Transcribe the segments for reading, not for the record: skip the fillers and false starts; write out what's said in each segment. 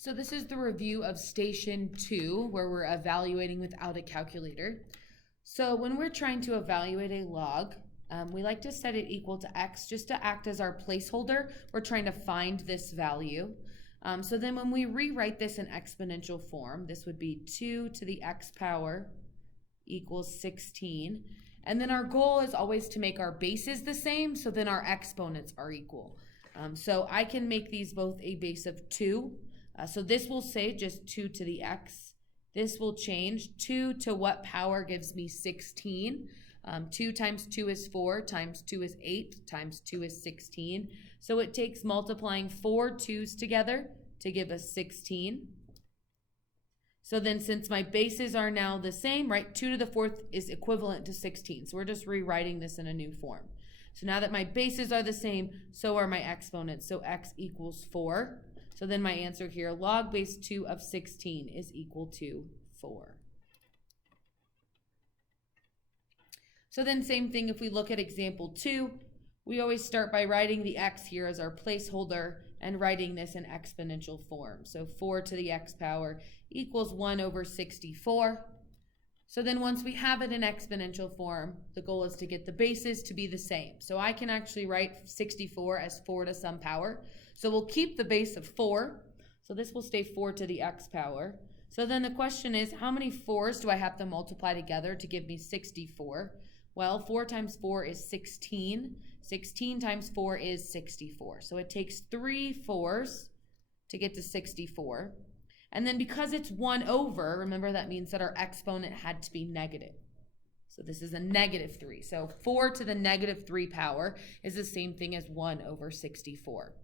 So this is the review of station 2, where we're evaluating without a calculator. So when we're trying to evaluate a log, we like to set it equal to x just to act as our placeholder. We're trying to find this value. So then when we rewrite this in exponential form, this would be 2 to the x power equals 16. And then our goal is always to make our bases the same, so then our exponents are equal. So I can make these both a base of 2. So this will say just 2 to the x. This will change. 2 to what power gives me 16? 2 times 2 is 4, times 2 is 8, times 2 is 16. So it takes multiplying 4 2's together to give us 16. So then since my bases are now the same, right, 2 to the 4th is equivalent to 16. So we're just rewriting this in a new form. So now that my bases are the same, so are my exponents. So x equals 4. So then my answer here, log base 2 of 16 is equal to 4. So then same thing if we look at example 2, we always start by writing the x here as our placeholder and writing this in exponential form. So 4 to the x power equals 1 over 64. So then once we have it in exponential form, the goal is to get the bases to be the same. So I can actually write 64 as 4 to some power. So we'll keep the base of 4. So this will stay 4 to the x power. So then the question is, how many 4's do I have to multiply together to give me 64? Well, 4 times 4 is 16. 16 times 4 is 64. So it takes 3 4's to get to 64. And then because it's 1 over, remember that means that our exponent had to be negative. So this is a negative 3. So 4 to the negative 3 power is the same thing as 1 over 64.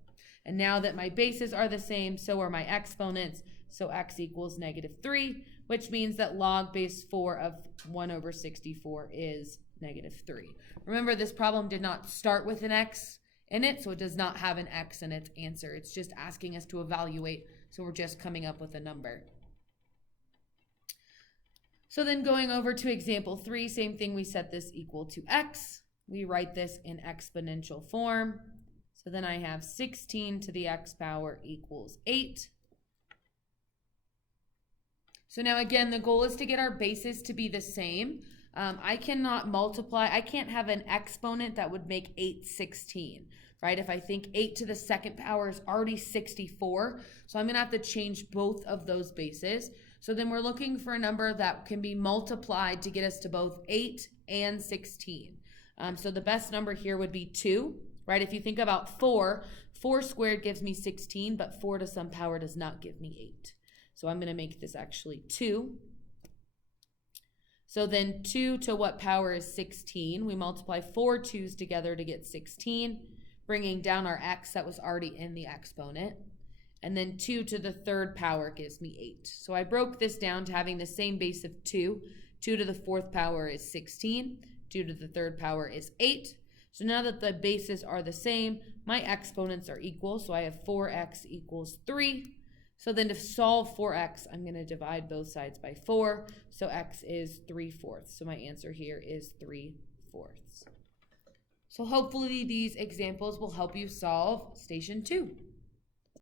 And now that my bases are the same, so are my exponents. So x equals negative 3, which means that log base 4 of 1 over 64 is negative 3. Remember, this problem did not start with an x in it, so it does not have an x in its answer. It's just asking us to evaluate, so we're just coming up with a number. So then going over to example 3, same thing, we set this equal to x. We write this in exponential form. So then I have 16 to the x power equals 8. So now again, the goal is to get our bases to be the same. I cannot multiply, I can't have an exponent that would make 8 16, right? If I think 8 to the second power is already 64, so I'm gonna have to change both of those bases. So then we're looking for a number that can be multiplied to get us to both 8 and 16. So the best number here would be 2, right? If you think about 4, 4 squared gives me 16, but 4 to some power does not give me 8. So I'm gonna make this actually 2. So then 2 to what power is 16? We multiply 4 2's together to get 16, bringing down our x that was already in the exponent. And then 2 to the third power gives me 8. So I broke this down to having the same base of 2. 2 to the fourth power is 16. 2 to the third power is 8. So now that the bases are the same, my exponents are equal. So I have 4x equals 3. So then to solve for x, I'm going to divide both sides by 4. So x is 3/4. So my answer here is 3/4. So hopefully these examples will help you solve station 2.